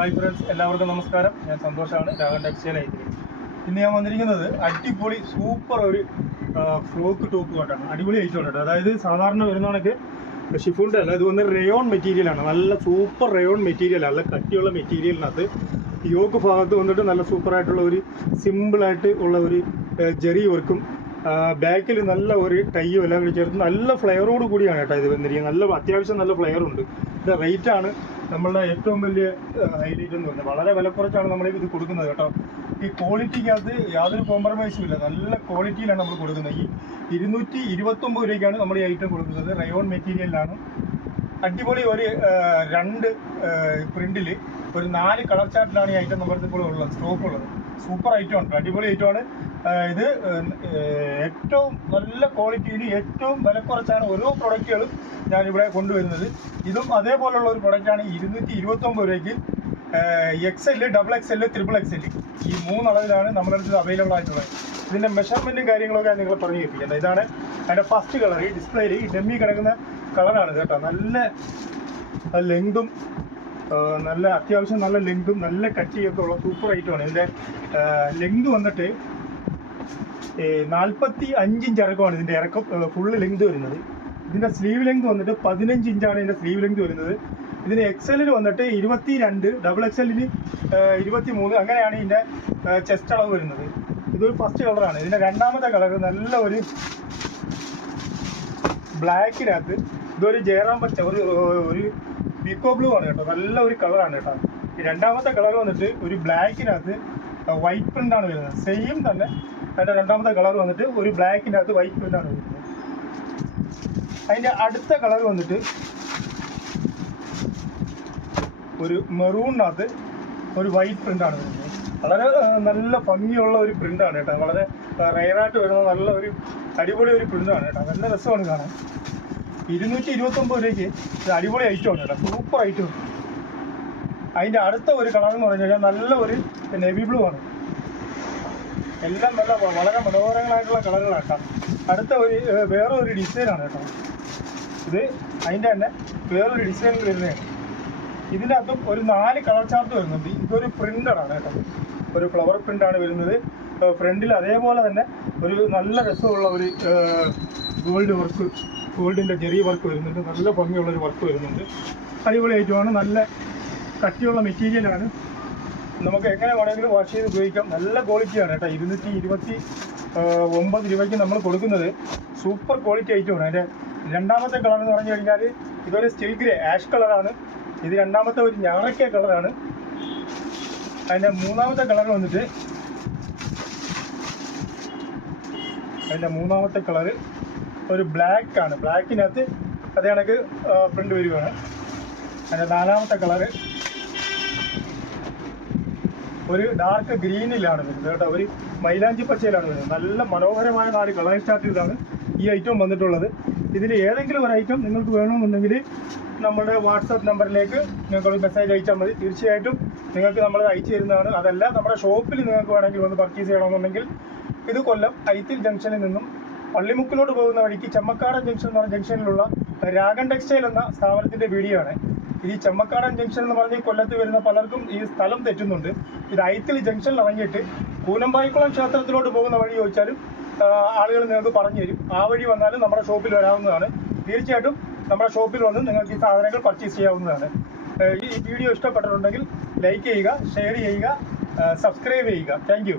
Hi friends എല്ലാവർക്കും നമസ്കാരം. ഞാൻ സന്തോഷമാണ് രാഘവൻ ടെക്സ്റ്റൈൽ ഐതിരി ഇന്ന് ഞാൻ വന്നിരിക്കുന്നത് അടിപൊളി സൂപ്പർ ഒരു ഫ്രോക്ക് ടോപ്പ് കൊണ്ടാണ് അടിപൊളി ഐറ്റം അതായത് സാധാരണ വരുന്ന കണക്ക് ഷിഫോണിന്റെ അല്ല ഇത് വന്ന് റയോൺ മെറ്റീരിയലാണ് നല്ല സൂപ്പർ റയോൺ മെറ്റീരിയൽ നല്ല കട്ടിയുള്ള മെറ്റീരിയലിനകത്ത് യോക്ക് ഭാഗത്ത് വന്നിട്ട് നല്ല സൂപ്പറായിട്ടുള്ള ഒരു സിമ്പിളായിട്ട് ഉള്ള ഒരു ജെറി വർക്കും ബാക്കിൽ നല്ല ഒരു ടൈയും എല്ലാം കൂടി ചേർത്ത് നല്ല ഫ്ലെയറോട് കൂടിയാണ് കേട്ടോ ഇത് വന്നിരിക്കുന്നത്. നല്ല അത്യാവശ്യം നല്ല ഫ്ലെയർ ഉണ്ട്. ഇത് റേറ്റ് ആണ് നമ്മളുടെ ഏറ്റവും വലിയ ഹൈലൈറ്റ് എന്ന് പറഞ്ഞാൽ വളരെ വിലക്കുറച്ചാണ് നമ്മൾ ഇത് കൊടുക്കുന്നത് കേട്ടോ. ഈ ക്വാളിറ്റിക്കകത്ത് യാതൊരു കോംപ്രമൈസും ഇല്ല. നല്ല ക്വാളിറ്റിയിലാണ് നമ്മൾ കൊടുക്കുന്നത്. ഈ ഇരുന്നൂറ്റി ഇരുപത്തൊമ്പത് രൂപയ്ക്കാണ് നമ്മൾ ഈ ഐറ്റം കൊടുക്കുന്നത്. റയോൺ മെറ്റീരിയലിലാണ് അടിപൊളി ഒരു രണ്ട് പ്രിന്റിൽ ഒരു നാല് കളർ ചാർട്ടിലാണ് ഈ ഐറ്റം നമ്മുടെ ഇപ്പോൾ ഉള്ളത്. സ്റ്റോക്ക് ഉള്ളത്. സൂപ്പർ ഐറ്റം ഉണ്ട് അടിപൊളി ഐറ്റമാണ് ഇത് ഏറ്റവും നല്ല ക്വാളിറ്റിയിൽ ഏറ്റവും വില കുറച്ചാണ് ഓരോ പ്രൊഡക്റ്റുകളും ഞാനിവിടെ കൊണ്ടുവരുന്നത്. ഇതും അതേപോലുള്ള ഒരു പ്രൊഡക്റ്റാണ് ഇരുന്നൂറ്റി ഇരുപത്തൊമ്പത് രൂപയ്ക്ക് X L double X L triple X L ഈ മൂന്ന് അളവിലാണ് നമ്മുടെ അടുത്ത് അവൈലബിൾ ആയിട്ടുള്ളത്. ഇതിന്റെ മെഷർമെന്റും കാര്യങ്ങളൊക്കെ നിങ്ങൾ പറഞ്ഞു കേൾപ്പിക്കുന്നത് ഇതാണ് അതിന്റെ ഫസ്റ്റ് കളർ ഈ ഡിസ്പ്ലേയിൽ ഈ ഡെമ്മി കിടക്കുന്ന കളറാണ് കേട്ടോ. നല്ല ലെങ്തും നല്ല അത്യാവശ്യം നല്ല ലെങ്തും നല്ല കട്ടിയൊക്കെ ഉള്ള സൂപ്പർ ഐറ്റമാണ് ഇതിന്റെ ലെങ്ത് വന്നിട്ട് നാൽപ്പത്തി അഞ്ച് ഇഞ്ച് ഇറക്കമാണ് ഇതിന്റെ ഇറക്കം ഫുള്ള് ലെങ്ത് വരുന്നത്. ഇതിന്റെ സ്ലീവ് ലെങ്ത് വന്നിട്ട് പതിനഞ്ച് ഇഞ്ചാണ് ഇതിന്റെ സ്ലീവ് ലെങ്ത് വരുന്നത്. ഇതിന് എക്സലിൽ വന്നിട്ട് ഇരുപത്തി രണ്ട് ഡബിൾ എക്സലിന് ഇരുപത്തി മൂന്ന് അങ്ങനെയാണ് ഇതിന്റെ ചെസ്റ്റ് അളവ് വരുന്നത്. ഇതൊരു ഫസ്റ്റ് കളറാണ് ഇതിന്റെ രണ്ടാമത്തെ കളർ നല്ല ഒരു ബ്ലാക്കിനകത്ത് ഇതൊരു ജയറാം പച്ച ഒരു ഒരു പീക്കോ ബ്ലൂ ആണ് കേട്ടോ. നല്ല ഒരു കളറാണ് കേട്ടോ. രണ്ടാമത്തെ കളർ വന്നിട്ട് ഒരു ബ്ലാക്കിനകത്ത് വൈറ്റ് പ്രിന്റ് ആണ് വരുന്നത്. സെയിം തന്നെ. അതിന്റെ രണ്ടാമത്തെ കളർ വന്നിട്ട് ഒരു ബ്ലാക്കിനകത്ത് വൈറ്റ് പ്രിന്റ് ആണ് വരുന്നത്. അതിന്റെ അടുത്ത കളർ വന്നിട്ട് ഒരു മെറൂണിനകത്ത് ഒരു വൈറ്റ് പ്രിന്റ് ആണ് വരുന്നത്. വളരെ നല്ല ഭംഗിയുള്ള ഒരു പ്രിന്റാണ് കേട്ടോ. വളരെ റയറായിട്ട് വരുന്ന നല്ല ഒരു അടിപൊളി ഒരു പ്രിന്റാണ് കേട്ടോ. നല്ല രസമാണ് കാണാൻ. ഇരുന്നൂറ്റി ഇരുപത്തൊമ്പത് രൂപയ്ക്ക് അടിപൊളി ഐറ്റമാണ് കേട്ടോ. സൂപ്പർ ഐറ്റം അതിന്റെ അടുത്ത ഒരു കളർ എന്ന് പറഞ്ഞു കഴിഞ്ഞാൽ നല്ല ഒരു നെവി ബ്ലൂ ആണ്. എല്ലാം നല്ല വളരെ മനോഹരങ്ങളായിട്ടുള്ള കളറുകളാണ് കേട്ടോ. അടുത്ത ഒരു വേറെ ഒരു ഡിസൈനാണ് കേട്ടോ. ഇത് അതിന്റെ തന്നെ വേറൊരു ഡിസൈൻ വരുന്നതാണ്. ഇതിന്റെ അകത്തും ഒരു നാല് കളർ ചാർട്ട് വരുന്നുണ്ട്. ഇതൊരു പ്രിന്ററാണ് കേട്ടോ. ഒരു ഫ്ലവർ പ്രിന്റാണ് വരുന്നത്. ഫ്രണ്ടിൽ അതേപോലെ തന്നെ ഒരു നല്ല രസമുള്ള ഒരു ഗോൾഡ് വർക്ക് ഗോൾഡിന്റെ ചെറിയ വർക്ക് വരുന്നുണ്ട്. നല്ല ഭംഗിയുള്ള ഒരു വർക്ക് വരുന്നുണ്ട്. അടിപൊളി ഐറ്റമാണ് നല്ല കട്ടിയുള്ള മെറ്റീരിയലാണ്. നമുക്ക് എങ്ങനെ വേണമെങ്കിലും വാഷ് ചെയ്ത് ഉപയോഗിക്കാം. നല്ല ക്വാളിറ്റിയാണ് കേട്ടോ. ഇരുന്നൂറ്റി ഇരുപത്തി ഒമ്പത് രൂപയ്ക്ക് നമ്മൾ കൊടുക്കുന്നത്. സൂപ്പർ ക്വാളിറ്റി ഐറ്റമാണ് അതിന്റെ രണ്ടാമത്തെ കളർ എന്ന് പറഞ്ഞു കഴിഞ്ഞാൽ ഇതൊരു സ്റ്റിൽ ഗ്രേ ആഷ് കളറാണ് ഇത് രണ്ടാമത്തെ ഒരു ഞാറക്കിയ കളറാണ് അതിന്റെ മൂന്നാമത്തെ കളർ വന്നിട്ട് അതിന്റെ മൂന്നാമത്തെ കളർ ഒരു ബ്ലാക്ക് ആണ്. ബ്ലാക്കിനകത്ത് അതേ കണക്ക് പ്രിന്റ് വരികയാണ് അതിന്റെ നാലാമത്തെ കളറ് ഒരു ഡാർക്ക് ഗ്രീനിലാണ് വരുന്നത് കേട്ടോ. ഒരു മൈലാഞ്ചി പച്ചയിലാണ് വരുന്നത്. നല്ല മനോഹരമായ നാല് കളർ സ്റ്റാർട്ടിലാണ് ഈ ഐറ്റം വന്നിട്ടുള്ളത്. ഇതിൽ ഏതെങ്കിലും ഒരു ഐറ്റം നിങ്ങൾക്ക് വേണമെന്നുണ്ടെങ്കിൽ നമ്മുടെ വാട്സാപ്പ് നമ്പറിലേക്ക് നിങ്ങൾക്ക് മെസ്സേജ് അയച്ചാൽ മതി. തീർച്ചയായിട്ടും നിങ്ങൾക്ക് നമ്മൾ അയച്ചു തരുന്നതാണ്. അതല്ല നമ്മുടെ ഷോപ്പിൽ നിങ്ങൾക്ക് വേണമെങ്കിൽ വന്ന് പർച്ചേസ് ചെയ്യണമെന്നുണ്ടെങ്കിൽ ഇത് കൊല്ലം ഐത്തിൽ ജംഗ്ഷനിൽ നിന്നും പള്ളിമുക്കിലോട്ട് പോകുന്ന വഴിക്ക് ചെമ്മക്കാടൻ ജംഗ്ഷൻ എന്ന് പറഞ്ഞ ജംഗ്ഷനിലുള്ള രാഗൻ ടെക്സ്റ്റൈൽ എന്ന സ്ഥാപനത്തിന്റെ വീഡിയോ ആണ് ഈ ചെമ്മക്കാടൻ ജംഗ്ഷൻ എന്ന് പറഞ്ഞ് കൊല്ലത്ത് വരുന്ന പലർക്കും ഈ സ്ഥലം തെറ്റുന്നുണ്ട്. ഇത് ഐത്തിൽ ജംഗ്ഷനിൽ ഇറങ്ങിയിട്ട് കൂനമ്പായിക്കുളം ക്ഷേത്രത്തിലോട്ട് പോകുന്ന വഴി ചോദിച്ചാലും ആളുകൾ നിങ്ങൾക്ക് പറഞ്ഞു തരും. ആ വഴി വന്നാലും നമ്മുടെ ഷോപ്പിൽ വരാവുന്നതാണ്. തീർച്ചയായിട്ടും നമ്മുടെ ഷോപ്പിൽ വന്ന് നിങ്ങൾക്ക് ഈ സാധനങ്ങൾ പർച്ചേസ് ചെയ്യാവുന്നതാണ്. ഈ വീഡിയോ ഇഷ്ടപ്പെട്ടിട്ടുണ്ടെങ്കിൽ ലൈക്ക് ചെയ്യുക ഷെയർ ചെയ്യുക സബ്സ്ക്രൈബ് ചെയ്യുക. താങ്ക്